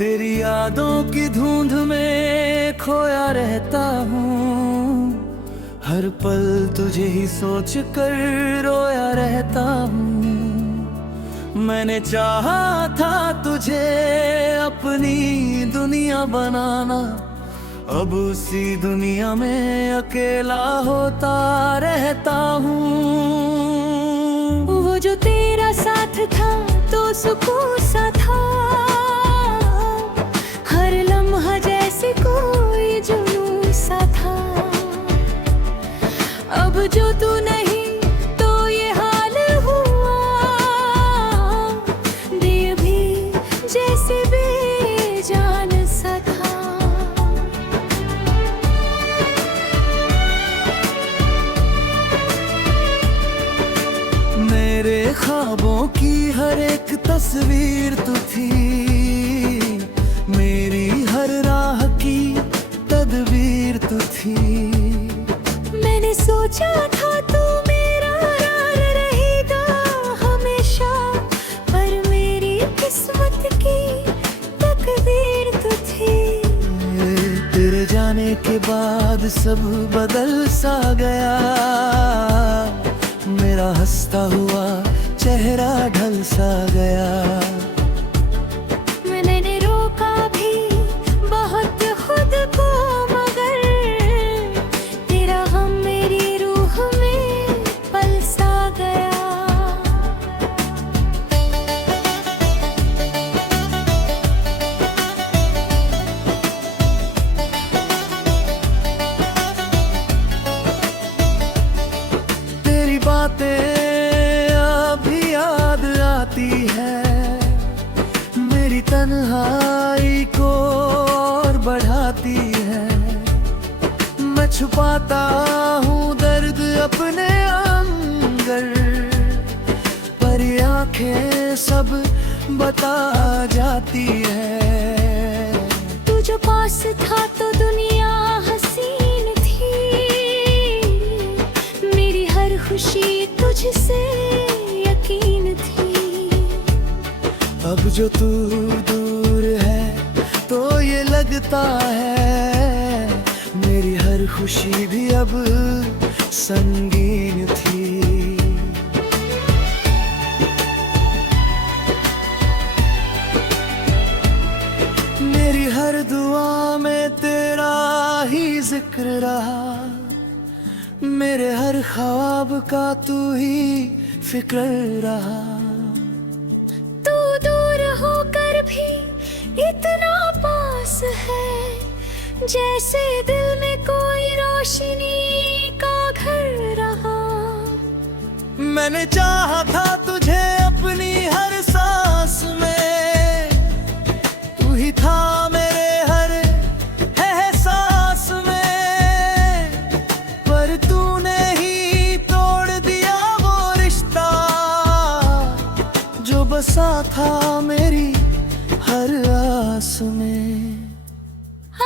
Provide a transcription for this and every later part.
तेरी यादों की धुंध में खोया रहता हूँ, हर पल तुझे ही सोच कर रोया रहता हूँ। मैंने चाहा था तुझे अपनी दुनिया बनाना, अब उसी दुनिया में अकेला होता रहता हूँ। वो जो तेरा साथ था तो सुकून सा था, हर लम्हा जैसे कोई जुनून सा था। अब जो तू नहीं तो ये हाल हुआ, दिल भी जैसे बेजान सा था। मेरे ख्वाबों की हर एक तस्वीर तू थी, मेरी हर राह की तदबीर तू थी। मैंने सोचा था तू मेरा यार रहेगा हमेशा, पर मेरी किस्मत की तकदीर तू थी। तेरे जाने के बाद सब बदल सा गया, मेरा हंसता हुआ चेहरा ढल सा गया। मैंने रोका भी बहुत खुद को, मगर तेरा गम मेरी रूह में पल सा गया। तेरी बातें अभी याद आती है, मेरी तन्हाई को और बढ़ाती है। मैं छुपाता हूँ दर्द अपने अंदर, पर ये आंखें सब बता जाती है। तू जो पास था तो दुनिया हसीन थी, मेरी हर खुशी तुझसे यकीन थी। अब जो तू दूर है तो ये लगता है, मेरी हर खुशी भी अब संगीन थी। मेरी हर दुआ में तेरा ही जिक्र रहा, मेरे हर ख्वाब का तू ही फिक्र रहा। तू दूर होकर भी इतना पास है, जैसे दिल में कोई रोशनी का घर रहा। मैंने चाहा था तुझे अपनी हर सांस में, तू ही था मेरे हर एहसास में, पर तूने ही तोड़ दिया वो रिश्ता जो बसा था मेरी हर आस में।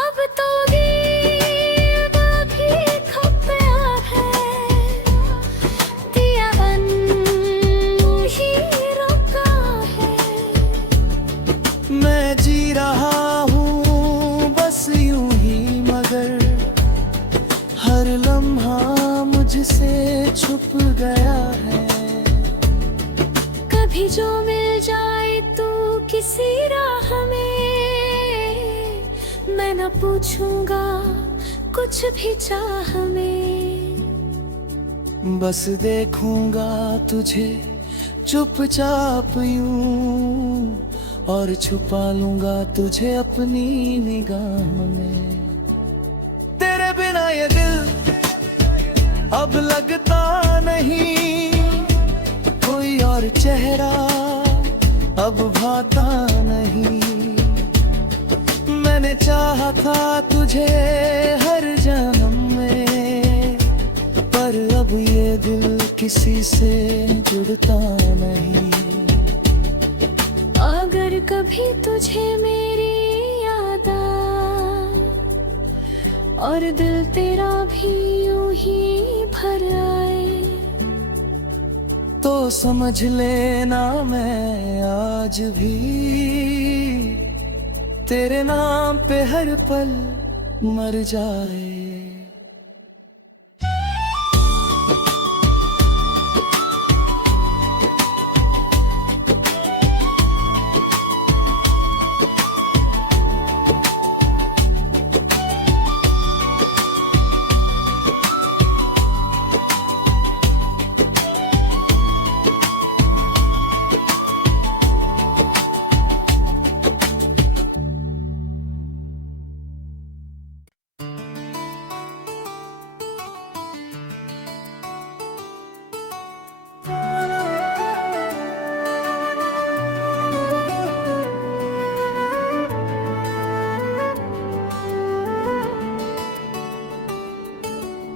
अब तो गीत भी खपया है, दिया बन ही रुका है। मैं जी रहा हूँ बस यूं ही, मगर हर लम्हा मुझसे छुप गया है। कभी जो मिल जाए तू किसी राह में, मैं न पूछूंगा कुछ भी चाह में। बस देखूंगा तुझे चुपचाप यूं, और छुपा लूंगा तुझे अपनी निगाह में। तेरे बिना ये दिल अब लगता नहीं, कोई और चेहरा अब भाता नहीं। मैंने चाहा था तुझे हर जन्म में, पर अब ये दिल किसी से जुड़ता नहीं। अगर कभी तुझे मेरी याद आए, और दिल तेरा भी यूं ही भर आए, तो समझ लेना मैं आज भी तेरे नाम पे हर पल मर जाए।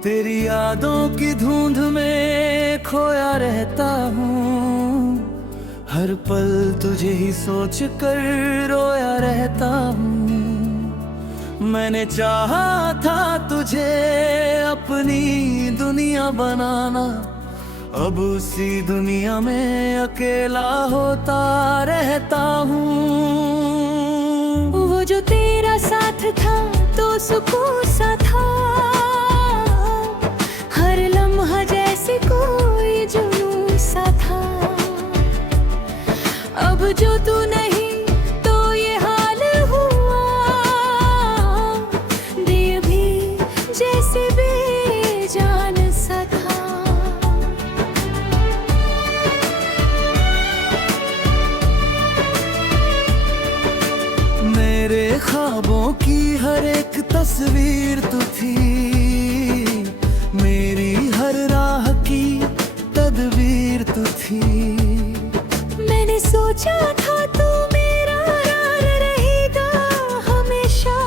तेरी यादों की धुंध में खोया रहता हूँ, हर पल तुझे ही सोच कर रोया रहता हूँ। मैंने चाहा था तुझे अपनी दुनिया बनाना, अब उसी दुनिया में अकेला होता रहता हूँ। वो जो तेरा साथ था तो सुकून सा था, हर लम्हा जैसे कोई जुनून सा था। अब जो तू नहीं तो ये हाल हुआ, दिल भी जैसे बेजान सा था। मेरे ख्वाबों की हर एक तस्वीर तू थी, मेरी हर राह की तदबीर तू थी। मैंने सोचा था तू मेरा यार रहेगा हमेशा,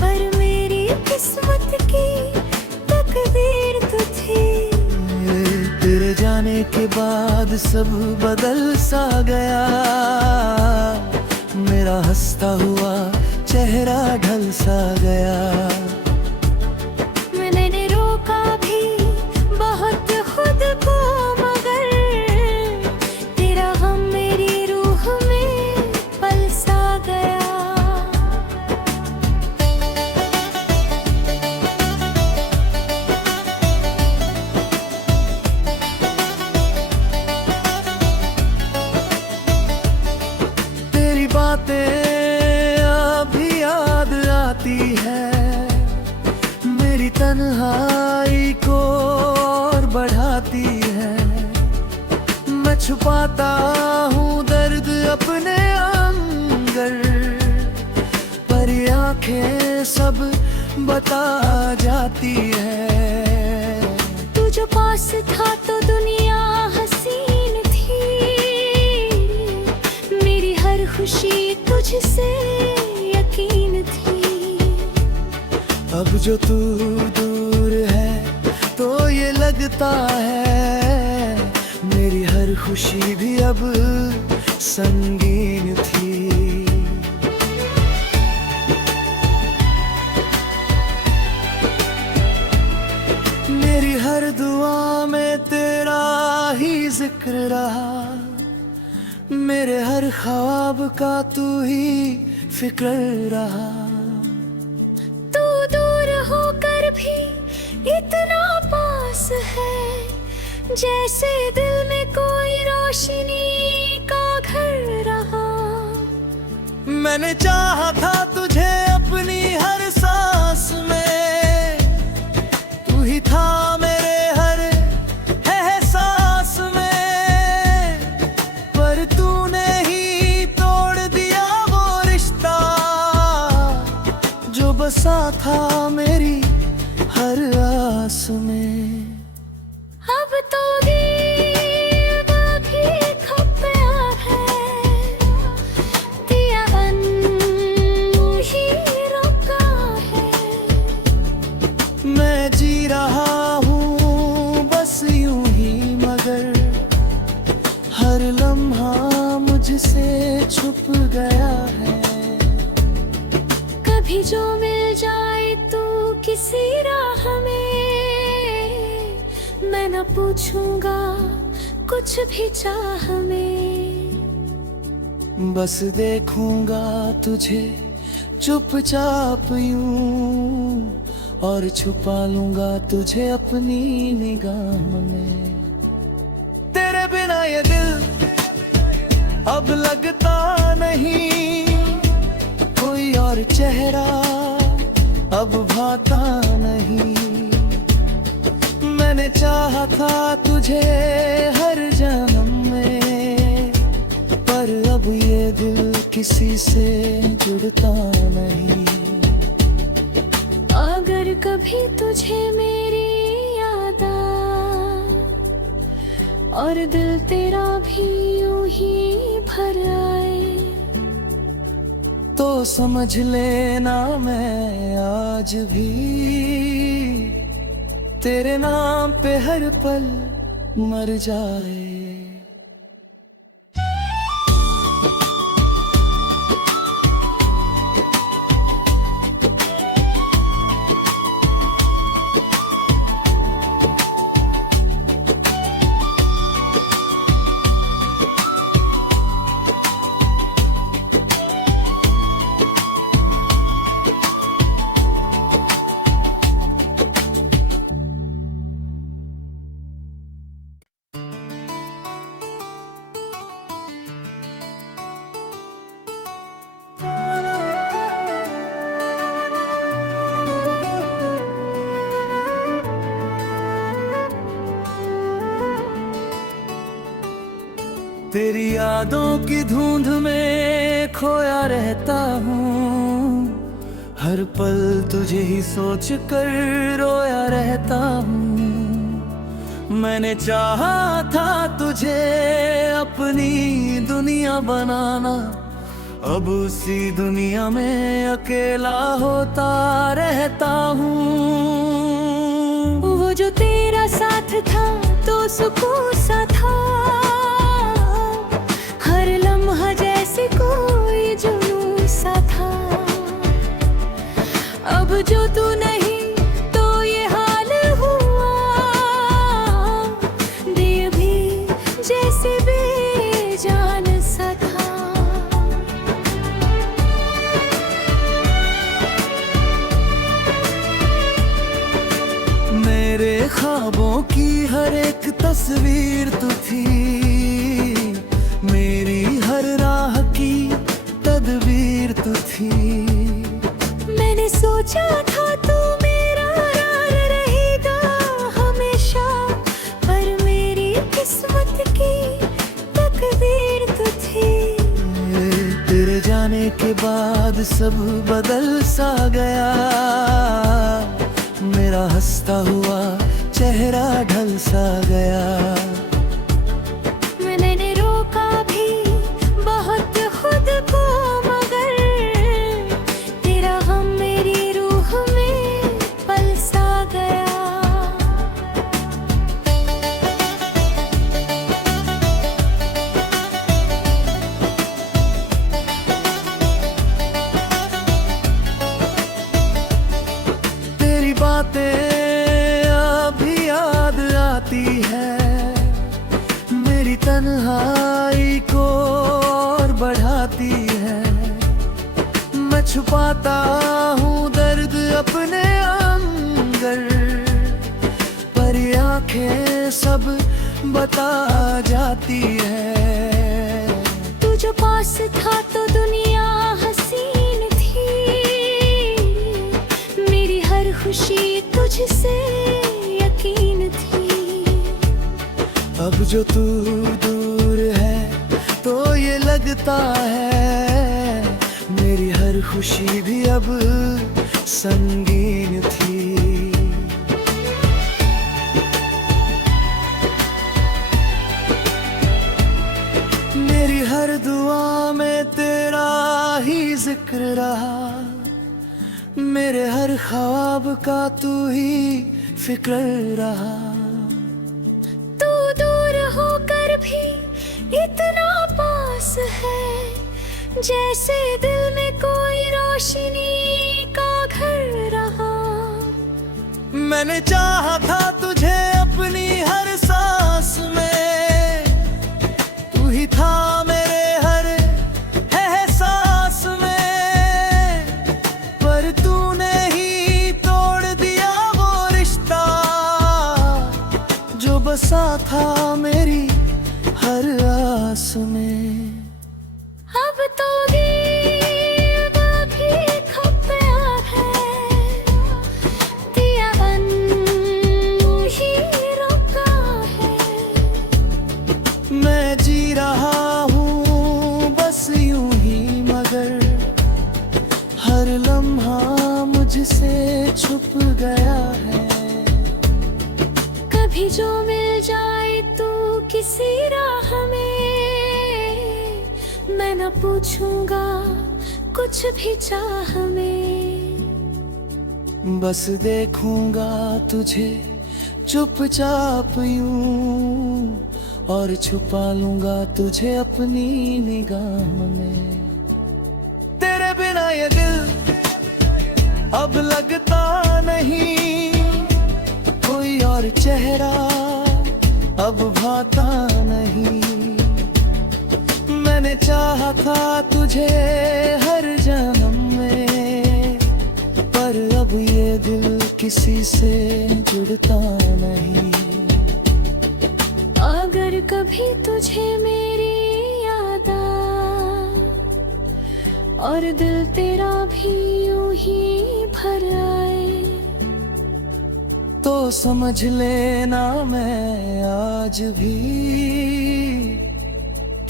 पर मेरी किस्मत की तकदीर तू थी। तेरे जाने के बाद सब बदल सा गया, मेरा हंसता हुआ चेहरा ढल सा गया। मैंने रोका भी बहुत खुद को, मगर तेरा गम मेरी रूह में पल सा गया। तेरी बातें अभी याद आती है, मेरी तन्हाई को और बढ़ाती है। मैं छुपाता हूँ दर्द अपने अंदर, पर ये आंखें सब बता जाती है। तू जो पास था तो दुनिया हसीन थी, मेरी हर खुशी तुझसे यकीन थी। अब जो तू दूर है तो ये लगता है, मेरी हर खुशी भी अब संगीन थी। मेरी हर दुआ में तेरा ही जिक्र रहा, मेरे हर ख्वाब का तू ही फिक्र रहा। तू दूर होकर भी इतना पास है, जैसे दिल में कोई रोशनी का घर रहा। मैंने चाहा था तुझे अपनी हर सांस में, तू ही था मेरे हर एहसास में, पर तूने ही तोड़ दिया वो रिश्ता जो बसा था मेरी हर आस में। अब तो दिल भी खप गया है, दिया बन ही रुका है। मैं जी रहा हूँ बस यूं ही, मगर हर लम्हा मुझसे छुप गया है। कभी जो मिल जाए तो किसी राह में, मैं न पूछूंगा कुछ भी चाह में। बस देखूंगा तुझे चुपचाप यूं, और छुपा लूंगा तुझे अपनी निगाह में। तेरे बिना ये दिल अब लगता नहीं, कोई और चेहरा अब भाता नहीं। मैंने चाहा था तुझे हर जन्म में, पर अब ये दिल किसी से जुड़ता नहीं। अगर कभी तुझे मेरी याद आए और दिल तेरा भी यूं ही भर आए, तो समझ लेना मैं आज भी तेरे नाम पे हर पल मर जाए। तेरी यादों की धुंध में खोया रहता हूँ, हर पल तुझे ही सोच कर रोया रहता हूँ। मैंने चाहा था तुझे अपनी दुनिया बनाना, अब उसी दुनिया में अकेला होता रहता हूँ। वो जो तेरा साथ था तो सुकून सा था, हर लम्हा जैसे कोई जुनून सा था। अब जो तू नहीं तो ये हाल हुआ, दिल भी जैसे बेजान सा था। मेरे ख्वाबों की हर एक तस्वीर तू थी, मेरी हर राह की तदबीर तू थी। मैंने सोचा था तू मेरा यार रहेगा हमेशा, पर मेरी किस्मत की तकदीर तू थी। तेरे जाने के बाद सब बदल सा गया, मेरा हंसता हुआ चेहरा ढल सा गया। मैंने रोका भी बहुत खुद को, मगर तेरा गम मेरी रूह में पल सा गया। तेरी बातें अभी याद आती है, मेरी तन्हाई को और बढ़ाती है। मैं छुपाता हूँ दर्द अपने अंदर, पर ये आंखें सब बता जाती है। तू जो पास था तो दुनिया हसीन थी, मेरी हर खुशी तुझसे यकीन थी। अब जो तू दूर है तो ये लगता है, मेरी हर खुशी भी अब संगीन थी। मेरी हर दुआ में तेरा ही जिक्र रहा, मेरे हर ख्वाब का तू ही फिक्र रहा। तू दूर होकर भी इतना पास है, जैसे दिल में कोई रोशनी का घर रहा। मैंने चाहा था तुझे अपनी हर सांस में, तू ही था मेरे हर एहसास में। तुझसे छुप गया है। कभी जो मिल जाए तू किसी राह में, मैं न पूछूंगा कुछ भी चाह में। बस देखूंगा तुझे चुपचाप यूं, और छुपा लूंगा तुझे अपनी निगाह में। तेरे बिना ये दिल अब लगता नहीं, कोई और चेहरा अब भाता नहीं। मैंने चाहा था तुझे हर जन्म में, पर अब ये दिल किसी से जुड़ता नहीं। अगर कभी तुझे मेरी याद आए और दिल तेरा भी यूं ही भर आए, तो समझ लेना मैं आज भी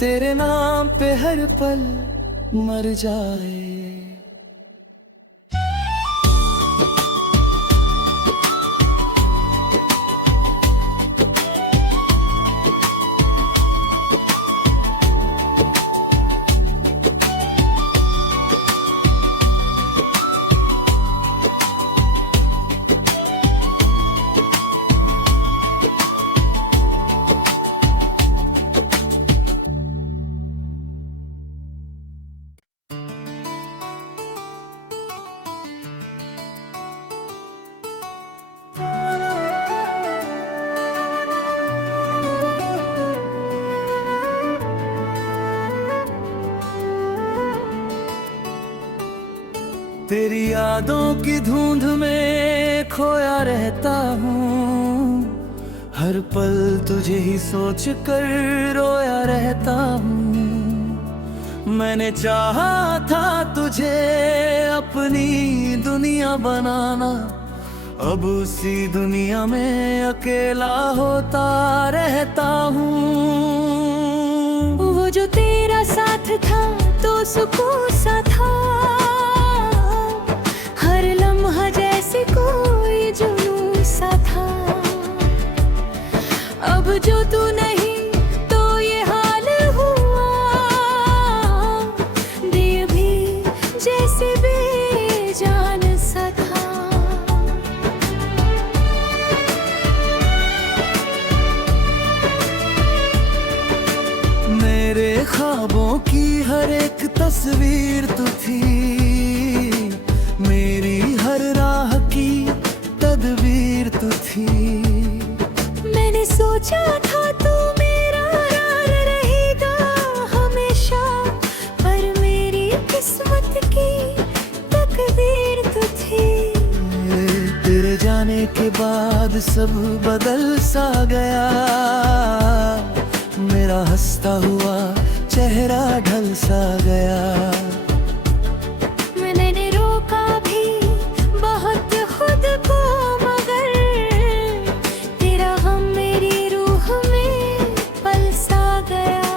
तेरे नाम पे हर पल मर जाए। तेरी यादों की धुंध में खोया रहता हूँ, हर पल तुझे ही सोच कर रोया रहता हूँ। मैंने चाहा था तुझे अपनी दुनिया बनाना, अब उसी दुनिया में अकेला होता रहता हूँ। वो जो तेरा साथ था तो सुकून सा था, हर लम्हा जैसे कोई जुनून सा था। अब जो तू नहीं तो ये हाल हुआ, दिल भी जैसे बेजान सा था। मेरे ख्वाबों की हर एक तस्वीर तू थी, मेरी हर राह की तदबीर तू थी। मैंने सोचा था तू मेरा यार रहेगा हमेशा, पर मेरी किस्मत की तकदीर तू थी। तेरे जाने के बाद सब बदल सा गया, मेरा हंसता हुआ चेहरा ढल सा गया। मैंने रोका भी बहुत खुद को, मगर तेरा गम मेरी रूह में पल सा गया।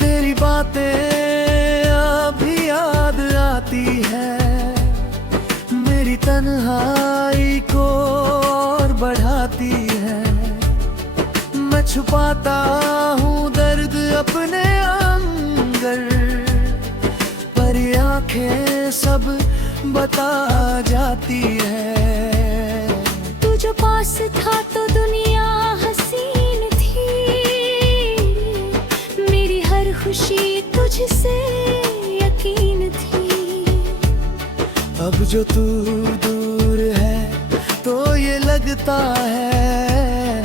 तेरी बातें अभी याद आती है, मेरी तन्हाई को और बढ़ाती है। मैं छुपाता हूँ दर्द अपने अंदर, पर ये आंखें सब बता जाती है। तू जो पास था तो दुनिया हसीन थी, मेरी हर खुशी तुझसे यकीन थी। अब जो तू दूर है तो ये लगता है,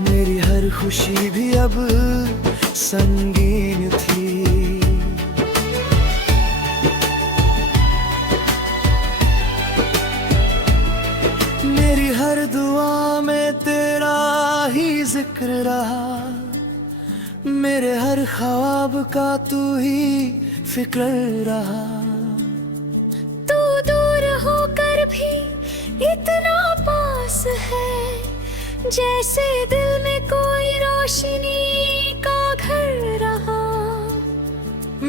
मेरी हर खुशी भी अब संगीन थी। मेरी हर दुआ में तेरा ही जिक्र रहा, मेरे हर ख्वाब का तू ही फिक्र रहा। तू दूर होकर भी इतना पास है, जैसे दिल में कोई रोशनी का घर रहा।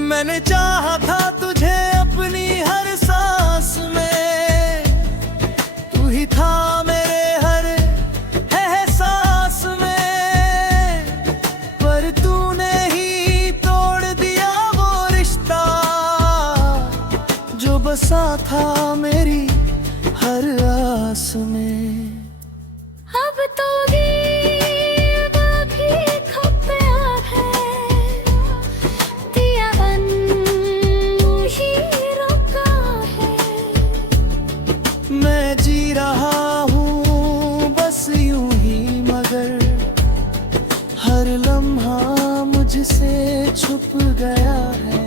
मैंने चाहा था तुझे अपनी हर सांस में, तू ही था मेरे हर एहसास में, पर तूने ही तोड़ दिया वो रिश्ता जो बसा था मेरी हर आस में। अब तो गीत भी खपया है, दिया ही रुका है। मैं जी रहा हूँ बस यूं ही, मगर हर लम्हा मुझसे छुप गया है।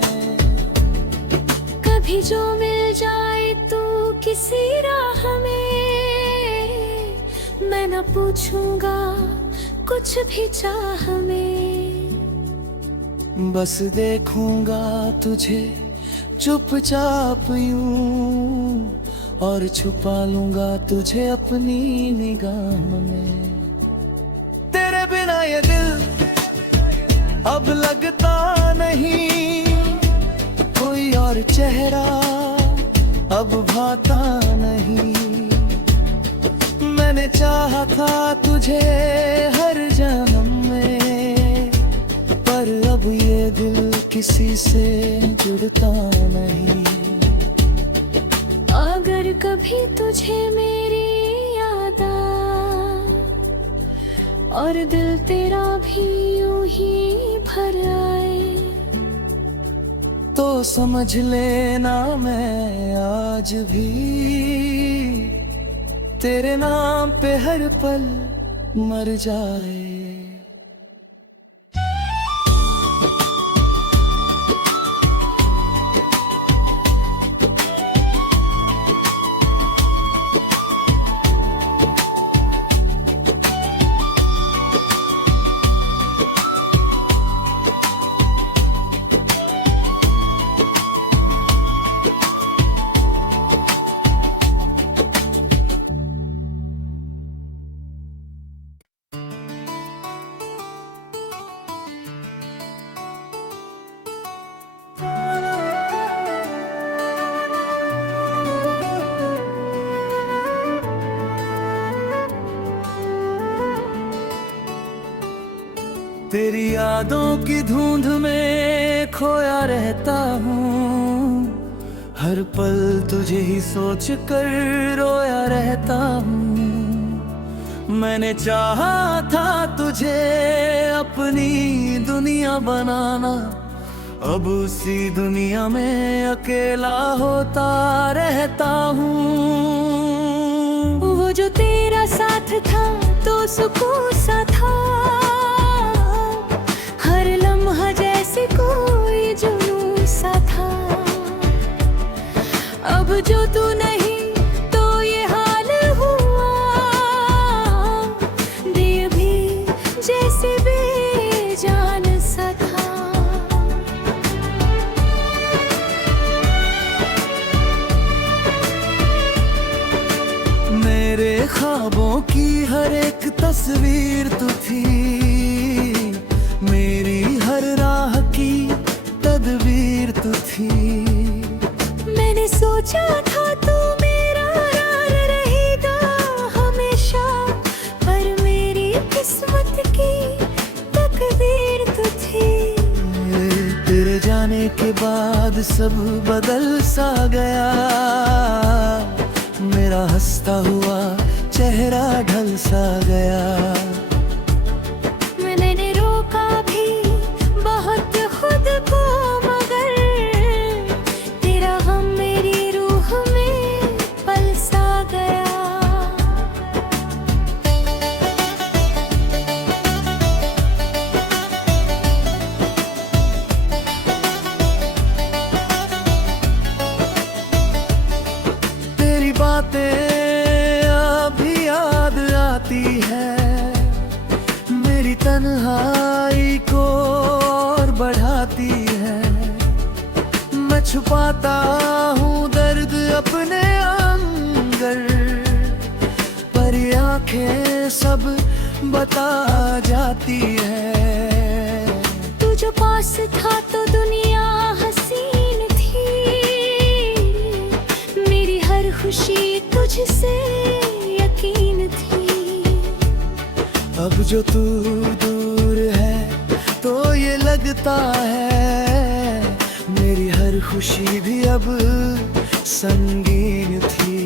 कभी जो मिल जाए तू किसी राह में, मैं न पूछूंगा कुछ भी चाह में। बस देखूंगा तुझे चुपचाप यूं, और छुपा लूंगा तुझे अपनी निगाह में। तेरे बिना ये दिल अब लगता नहीं, कोई और चेहरा अब भाता नहीं। मैंने चाहा था तुझे हर जन्म में, पर अब ये दिल किसी से जुड़ता नहीं। अगर कभी तुझे मेरी याद आए, और दिल तेरा भी यूं ही भर आए, तो समझ लेना मैं आज भी तेरे नाम पे हर पल मर जाए। तेरी यादों की धुंध में खोया रहता हूँ, हर पल तुझे ही सोच कर रोया रहता हूँ। मैंने चाहा था तुझे अपनी दुनिया बनाना, अब उसी दुनिया में अकेला होता रहता हूँ। वो जो तेरा साथ था तो सुकून सा था, हर लम्हा जैसे कोई जुनून सा था। अब जो तू नहीं तो ये हाल हुआ, दिल भी जैसे बेजान सा था। मेरे ख्वाबों की हर एक तस्वीर तू थी, मेरी हर राह की तदबीर तू थी। मैंने सोचा था तू मेरा यार रहेगा हमेशा, पर मेरी किस्मत की तकदीर तू थी। तेरे जाने के बाद सब बदल सा गया, मेरा हंसता हुआ चेहरा ढल सा गया। मैंने रोका भी बहुत खुद को, मगर तेरा गम मेरी रूह में पल सा गया। तेरी बातें अभी याद आती है, मेरी तन्हाई को और बढ़ाती है। मैं छुपाता हूँ दर्द अपने अंदर, पर ये ये सब बता जाती है। तू जो पास था तो दुनिया हसीन थी, मेरी हर खुशी तुझसे यकीन थी। अब जो तू दूर है तो ये लगता है मेरी हर खुशी भी अब संगीन थी।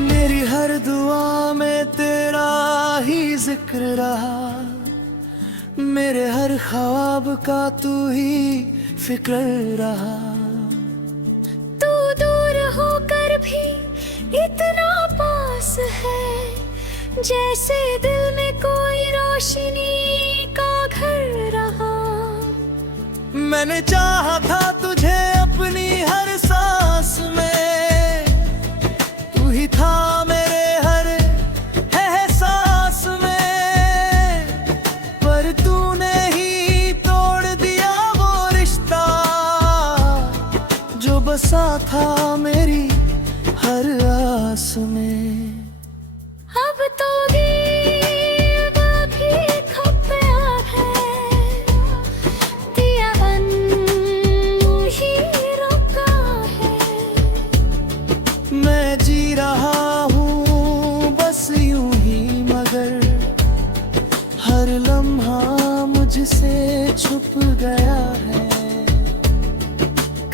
मेरी हर दुआ में तेरा ही जिक्र रहा, मेरे हर ख्वाब का तू ही फिक्र रहा। तू दूर होकर भी इतना पास है, जैसे दिल में कोई रोशनी का घर रहा। मैंने चाहा था तुझे अपनी हर सांस में, तू ही था मेरे हर एहसास में, पर तूने ही तोड़ दिया वो रिश्ता जो बसा था मेरी हर आस में। अब तो गीत भी खप गया है, दिया बन ही रुका है। मैं जी रहा हूँ बस यूं ही, मगर हर लम्हा मुझसे छुप गया है।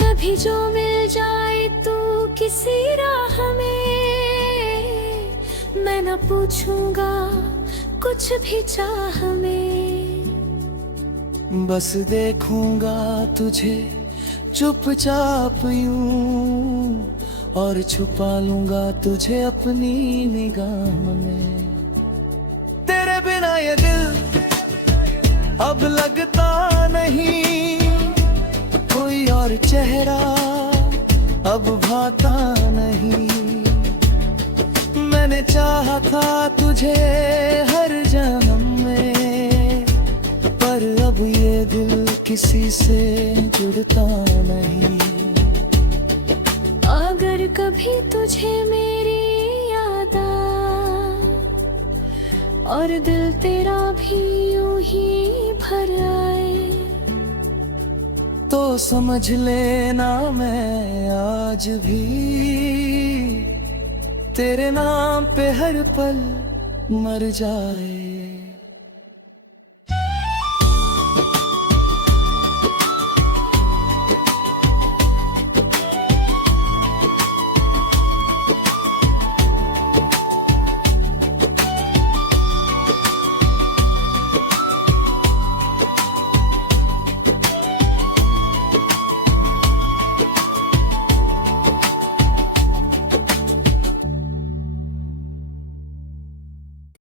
कभी जो मिल जाए तू किसी राह में, मैं न पूछूंगा कुछ भी चाह में। बस देखूंगा तुझे चुपचाप यूं, और छुपा लूंगा तुझे अपनी निगाह में। तेरे बिना ये दिल अब लगता नहीं, कोई और चेहरा अब भाता नहीं। मैंने चाहा था तुझे हर जन्म में, पर अब ये दिल किसी से जुड़ता नहीं। अगर कभी तुझे मेरी याद आए और दिल तेरा भी यूं ही भर आए, तो समझ लेना मैं आज भी तेरे नाम पे हर पल मर जाए।